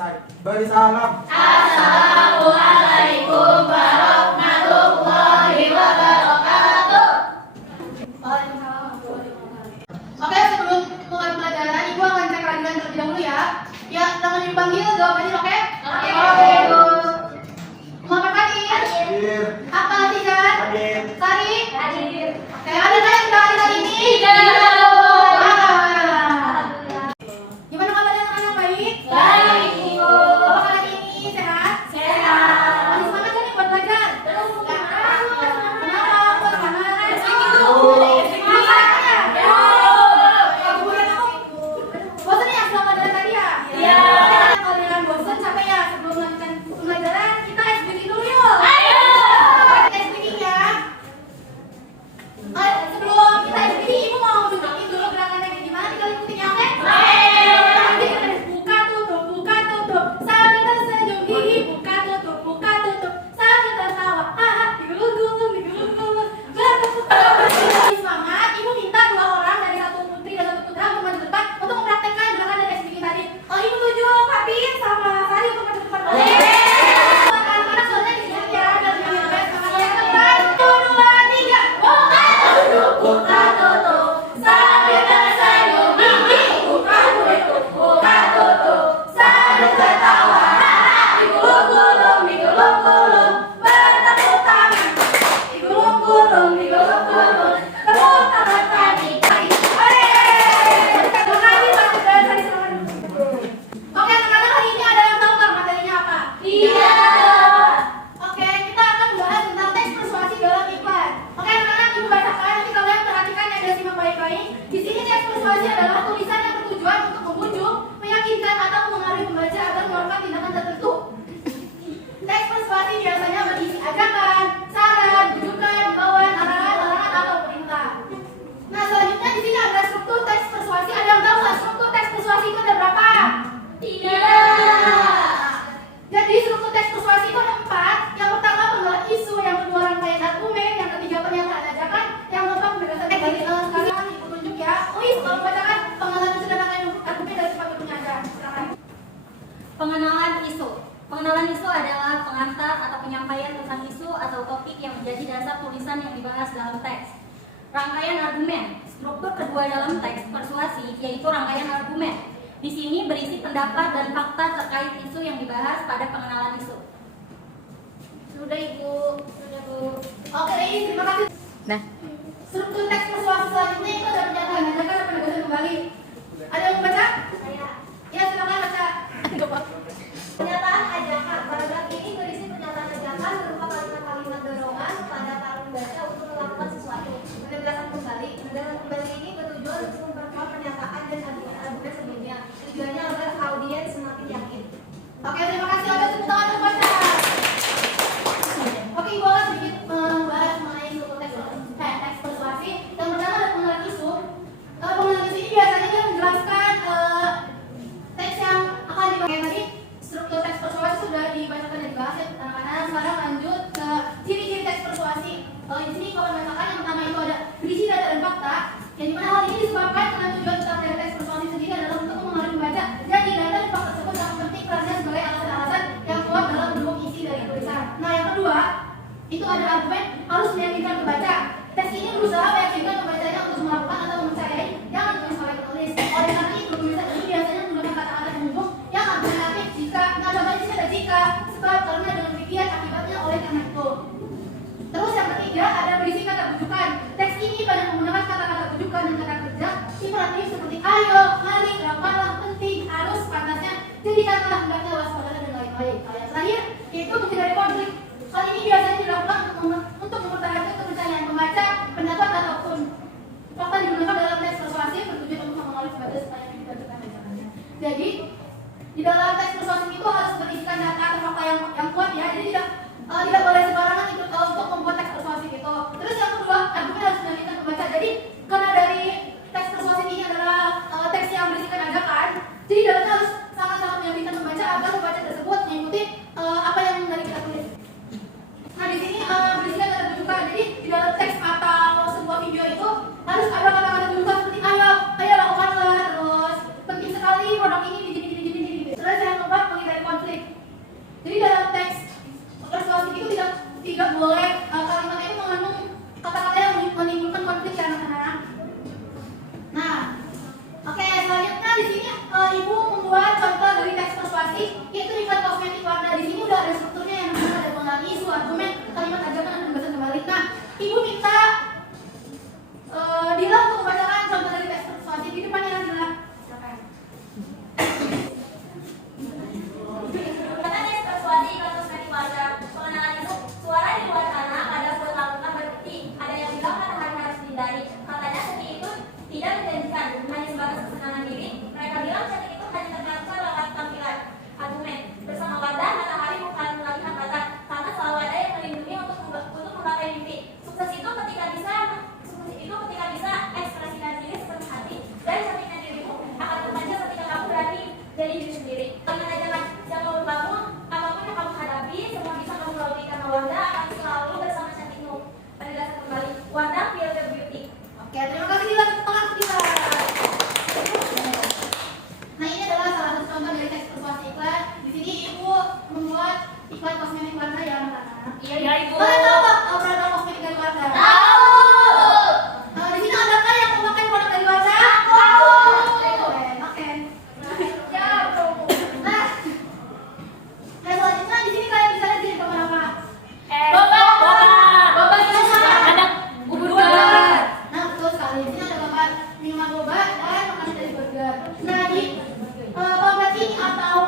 selesai. Beri salam. Assalamualaikum warahmatullahi wabarakatuh. Oke, sebelum mulai pelajaran, Ibu akan cek rangkaian terlebih dahulu ya. Ya, tangan dipanggil, jawab aja, oke? Oke. Muhammad Fadil. Hadir. Akmal Tijan. Hadir. Sari. Hadir. Oke, ada yang sudah hadir hari ini? Tidak. Gimana kabarnya anak-anak, baik? Baik, Ibu. Apakah hari ini sehat? Sehat. Masih semangat kan nih buat belajar? Kenapa? Buat semangat? Bosan ya selama pelajaran tadi ya? Iya. Kalau kalian bosan capek ya, sebelum melanjutkan pembelajaran kita ice breaking dulu yuk. Ayo. Ice breaking ya. Sebelum kita ice breaking, Ibu mau tunjukin dulu gerakannya kayak gimana? Tinggal ikutin ya, oke? Nanti kita buka tutup sambil tersenyum gigi, buka tutup sambil tertawa, haha, digulung-gulung, bertepuk tangan. Semangat, Ibu minta 2 orang dari satu putri dan satu putra untuk maju depan untuk mempraktekkan gerakan dari ice breaking tadi. Ibu tuju Pak Bin sama Sari untuk maju depan. Anak-anak soalnya di sini ya, dan yang bebas sama yang depan. 1, 2, 3, Buka tutup sambil tersenyum gigi, buka tutup sambil tertawa, digulung-gulung, bertepuk tangan, digulung-gulung, tepuk tangan tadi. Oke, anak-anak, hari ini ada yang tahu nggak materinya apa? Tidak. Oke, kita akan bahas tentang teks persuasi dalam iklan. Oke, anak-anak, Ibu bacakan, nanti kalian perhatikan ya dan simak baik-baik. Di sini teks persuasi adalah tulisan yang bertujuan untuk membujuk, meyakinkan atau mengaruhi pembaca agar melakukan tindakan tertentu. Teks persuasi biasanya berisi ajakan, saran, rujukan, himbauan, arahan, larangan atau perintah. Nah, selanjutnya di sini ada struktur teks persuasi. Ada yang tahu nggak struktur teks persuasi itu ada berapa? Tidak. Jadi struktur teks persuasi itu ada 4. Yang pertama penggalan isu, yang kedua rangkaian argumen, yang ketiga pernyataan ajakan, yang keempat penjelasan teks. Sekarang Ibu tunjuk ya. Tolong bacakan penggalan isu dan rangkaian argumen dari cepat Ibunya aja. Silakan. Pengenalan isu. Pengenalan isu adalah pengantar atau penyampaian tentang isu atau topik yang menjadi dasar tulisan yang dibahas dalam teks. Rangkaian argumen. Struktur kedua dalam teks persuasi yaitu rangkaian argumen. Di sini berisi pendapat dan fakta terkait isu yang dibahas pada pengenalan isu. Sudah Ibu. Oke, ini terima kasih. Nah, Struktur teks persuasi selanjutnya itu ada pernyataan ajakan dan penegasan kembali. Ada yang mau baca? Saya. Ya, silakan baca. Pernyataan ajakan. Paragraf ini berisi pernyataan ajakan berupa kalimat-kalimat dorongan kepada para pembaca untuk melakukan sesuatu. Penegasan kembali. Penegasan kembali ini bertujuan untuk memperkuat pernyataan dan argumen sebelumnya. Tujuannya agar audiens semakin yakin. Oke, terima kasih. Ada tepuk tangan untuk baca. Oke, Ibu akan sedikit membahas mengenai struktur teks persuasi. Yang pertama ada pengenalan isu. Pengenalan isu ini biasanya dia menjelaskan teks yang akan dipakai tadi. Struktur teks persuasi sudah dibacakan dan dibahas ya anak-anak. Sekarang lanjut ke ciri-ciri teks persuasi. Di sini Ibu akan mengatakan yang pertama itu ada berisi data dan fakta. Yang dimana hal ini disebabkan karena tujuan utama dari teks persuasi sendiri adalah untuk mengaruhi pembaca. Jadi data dan fakta tersebut sangat penting perannya sebagai alasan-alasan yang kuat dalam mendukung isi dari tulisan. Nah, yang kedua itu ada argumen harus meyakinkan pembaca. Teks ini berusaha meyakinkan pembacanya untuk melakukan atau mempercayai yang ditulis oleh penulis. Oleh karena itu tulisan ini biasanya menggunakan kata-kata penghubung yang argumentatif jika, jika, sebab, karena, dengan demikian, akibatnya, oleh karena itu. Terus yang ketiga ada berisi kata rujukan. Teks ini banyak menggunakan kata-kata rujukan dan kata kerja imperatif seperti ayo, mari, gampanglah, penting, harus, pantasnya, jadikanlah, hendaknya, waspada dan lain-lain. Yang terakhir yaitu menghindari konflik. Hal ini biasanya dilakukan untuk mempertahankan kepercayaan pembaca, pendapat ataupun fakta digunakan dalam teks persuasi bertujuan untuk mengalir pembaca supaya dibacakan ajakannya. Jadi di dalam teks persuasi itu harus berisikan data atau fakta yang kuat ya. Jadi tidak boleh sembarangan itu untuk membuat teks persuasi itu. Terus yang kedua, argumen harus meyakinkan pembaca. Jadi karena dari teks persuasi ini adalah teks yang berisikan ajakan, jadi dalamnya harus sangat-sangat meyakinkan pembaca agar pembaca tersebut mengikuti apa yang dari kita tulis. Nah, di sini berisikan kata rujukan. Jadi di dalam teks atau sebuah video itu harus ada kata-kata rujukan seperti ayo lakukanlah, terus penting sekali produk ini. Terus yang keempat, menghindari persuasi, yaitu iklan kosmetik warna. Di sini udah ada strukturnya yang namanya ada pengenalan isu, argumen, kalimat ajakan, dan pembahasan kembali. Nah, Ibu minta Dila untuk membacakan contoh dari teks persuasi di depannya. Dila, silakan. Kata teks persuasi iklan kosmetik warga, pengenalan isu, suara di luar sana pada buat lakukan berarti ada yang bilang matahari harus dihindari. Katanya seni itu tidak menjanjikan, hanya sebatas kesenangan diri. Mereka bilang cantik itu hanya tergantung lewat tampilan. Argumen bersama wadah matahari bukan lagi hambatan, karena selalu ada yang melindungi untuk menggapai mimpi. Sukses itu ketika bisa ekspresikan diri sepenuh hati, dan cantiknya dirimu akan terpancar ketika kamu berani jadi diri sendiri. Kalimat ajakan yang mau kamu, apapun yang kamu hadapi, semua bisa kamu lalui karena Wanda akan selalu bersama cantikmu. Penegasan kembali, Wanda feel the beauty. Oke, terima kasih Dila. Tepuk tangan untuk Dila. Nah, ini adalah salah satu contoh dari teks persuasi iklan. Di sini Ibu membuat iklan kosmetik warna ya, anak-anak. Iya, Ibu. Kalian tahu nggak produk kosmetik dari warna? Tahu. Di sini adakah yang memakai produk dari warna? Oke. Nah, selanjutnya di sini kalian bisa lihat di depan apa? Boba itu ada burger. Nah, betul sekali. Di sini ada gambar minuman boba dan makanan dari burger. Nah, di pamflet ini atau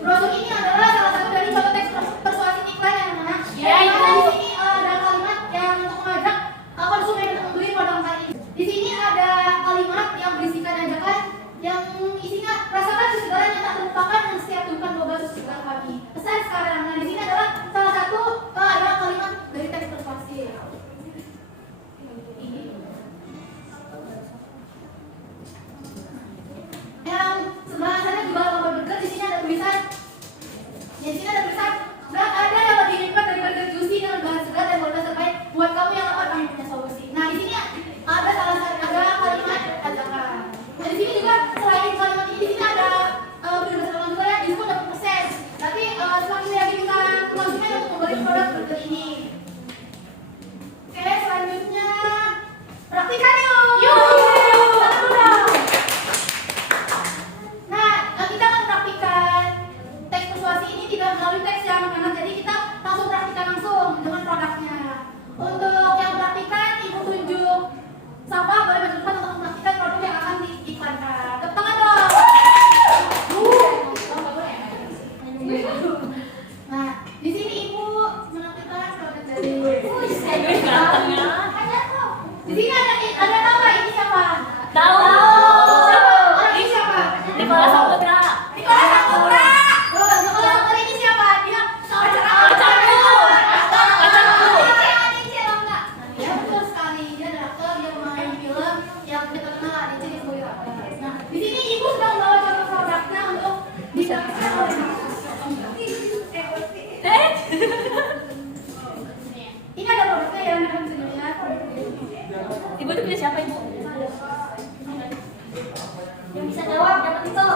brosur ini adalah salah satu dari contoh teks persuasi iklan yang mana? Iya, Ibu. Karena di sini ada kalimat yang untuk mengajak konsumen untuk membeli produk kali ini. Di sini ada kalimat yang berisikan ajakan yang isinya rasakan kesegaran yang tak terlupakan dan setiap tumpah boba segar kami. Pesan sekarang. Nah, di sini adalah salah satu adalah kalimat dari teks persuasi. Yang sebelah sana juga gambar burger. Di sini ada tulisan. Di sini ada tulisan. Gak ada yang lebih nikmat dari burger juicy dengan bahan segar dan kualitas terbaik buat kamu yang lapar kami punya solusi. Nah, di sini ada kalimat ajakan. Nah, di sini juga selain kalimat ini, di sini ada kebebasan konsumen juga ya, diskon 20%. Tapi semakin meyakinkan konsumen untuk membeli produk burger ini. Oke, selanjutnya praktikan yuk. Nah, kita akan praktikan teks persuasi ini tidak melalui teks yang enak, jadi kita langsung praktikan langsung dengan produknya. Untuk yang praktikan, Ibu tunjuk Safa boleh maju depan untuk mempraktikan produk yang akan diiklankan. Tepuk tangan dong. Nah, di sini Ibu menampilkan produk dari. Di sini ada nama, ini siapa? Tahu. Siapa? Orang ini siapa? Nicholas Saputra. Nicholas Saputra. Kalau ini siapa? Dia Pacarku. Ya, betul sekali. Dia adalah aktor, dia pemain film yang terkenal di sini sebagai aktor. Nah, di sini Ibu sedang membawa contoh produknya untuk disaksikan oleh ini ada produknya ya, Anda bisa dilihat. Ibu itu punya siapa, Ibu? Yang bisa jawab dapat itu.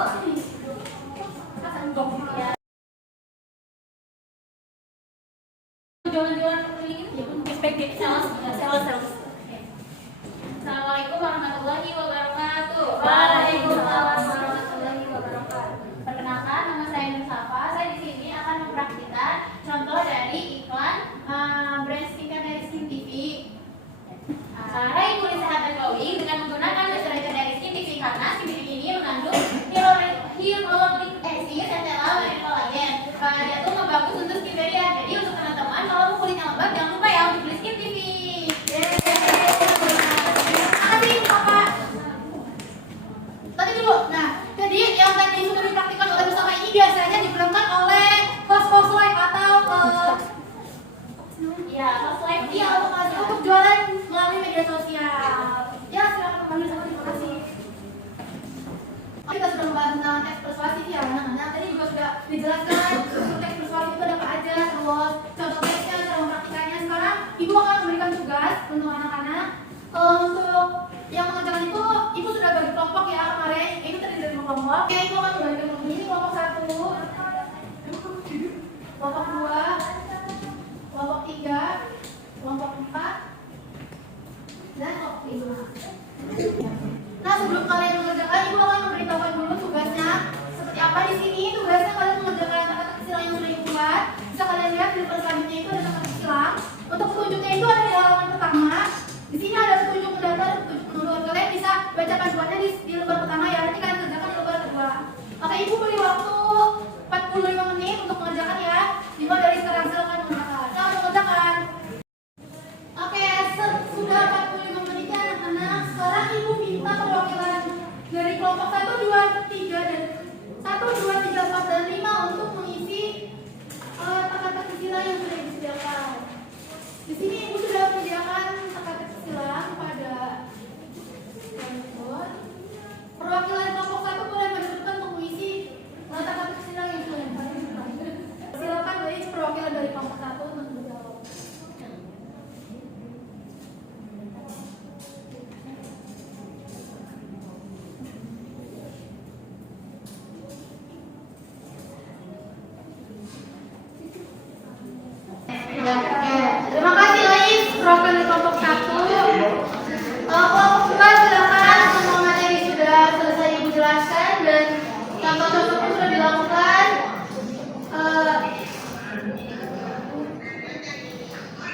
Jualan-jualan keliling SPG sales. Assalamualaikum warahmatullahi wabarakatuh. Waalaikumsalam warahmatullahi wabarakatuh. Perkenalkan, nama saya Nur Safa. Saya di sini akan mempraktikkan contoh dari iklan brand skincare dari Skin TV. Raih kulit sehat dan glowing dengan menggunakan moisturizer dari Skin TV karena Skin TV ini mengandung hyaluronic acid, centella, dan kolagen. Dia tuh bagus untuk skincare ya. Jadi untuk teman-teman kalau mau kulitnya lembab jangan lupa ya untuk beli Skin TV. Terima kasih Bapak. Tadi dulu. Nah, jadi yang tadi sudah dipraktikkan oleh bersama ini biasanya digunakan oleh host live atau untuk jualan melalui media sosial. Ya, silakan kembali sama, terima kasih. Kita sudah membahas tentang teks persuasi ya, anak-anak. Tadi juga sudah dijelaskan untuk teks persuasi itu ada apa aja, terus contoh teksnya, cara mempraktikannya. Sekarang Ibu akan memberikan tugas untuk anak-anak. Untuk yang mengerjakan itu, Ibu sudah bagi kelompok ya kemarin. Itu tadi dari kelompok. Oke, Ibu akan memberikan kelompok ini, kelompok 1, kelompok 2, kelompok 3, kelompok 4, dan kelompok 5. Nah, sebelum kalian mengerjakan, Ibu akan memberitahukan dulu tugasnya seperti apa di sini. Tugasnya kalian di selanjutnya itu ada teka silang. Untuk petunjuknya itu ada di halaman pertama. Di sini ada petunjuk mendaftar, petunjuk mundur. Kalian bisa baca panduannya di lembar pertama ya. Nanti kalian kerjakan di lembar kedua. Oke, Ibu beri waktu 45 menit untuk mengerjakan ya. Dimulai dari sekarang, silakan mengerjakan. Silakan mengerjakan. Oke, sudah 45 menit ya anak-anak. Sekarang Ibu minta perwakilan dari kelompok 1, 2, 3 dan 1, 2, 3, 4 dan 5 untuk mengisi teka-teki silang yang sudah disediakan. Di sini Ibu sudah menyediakan teka-teki silang pada handphone. Perwakilan kelompok 1 boleh menentukan untuk mengisi teka-teki silang yang sudah disediakan. Silakan dari perwakilan dari kelompok 1 untuk menjawab. Ya, oke. Terima kasih Lais, perwakilan dari kelompok 1. Kelompok 2 silakan, semua materi sudah selesai Ibu jelaskan dan contoh-contoh pun sudah dilakukan.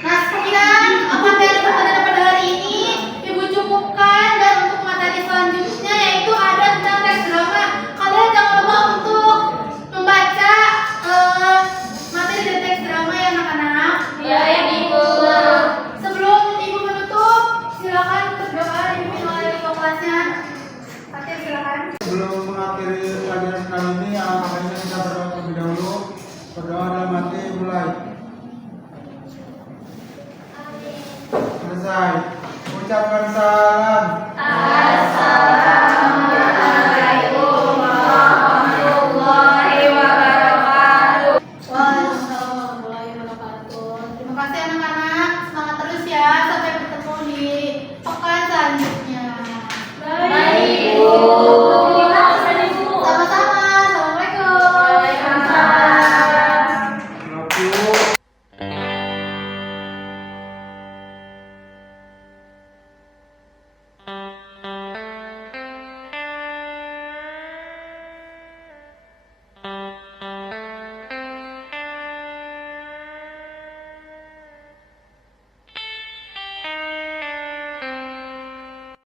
Nah, sekian materi pembelajaran pada hari ini Ibu cukupkan, dan untuk materi selanjutnya yaitu ada tentang teks drama. Kalian jangan lupa untuk membaca materi dari teks drama ya anak-anak. Iya, Ibu. Sebelum Ibu menutup, silakan berdoa. Ibu mulai dari kelasnya. Fatih, silakan. Sebelum mengakhiri pelajaran kali ini, makanya kita berdoa terlebih dahulu. Berdoa dalam hati, mulai. Selesai. Ucapkan salam. Assalamualaikum warahmatullahi wabarakatuh. Waalaikumsalam warahmatullahi wabarakatuh. Terima kasih anak-anak. Semangat terus ya. Sampai bertemu di pekan selanjutnya. Baik, Ibu.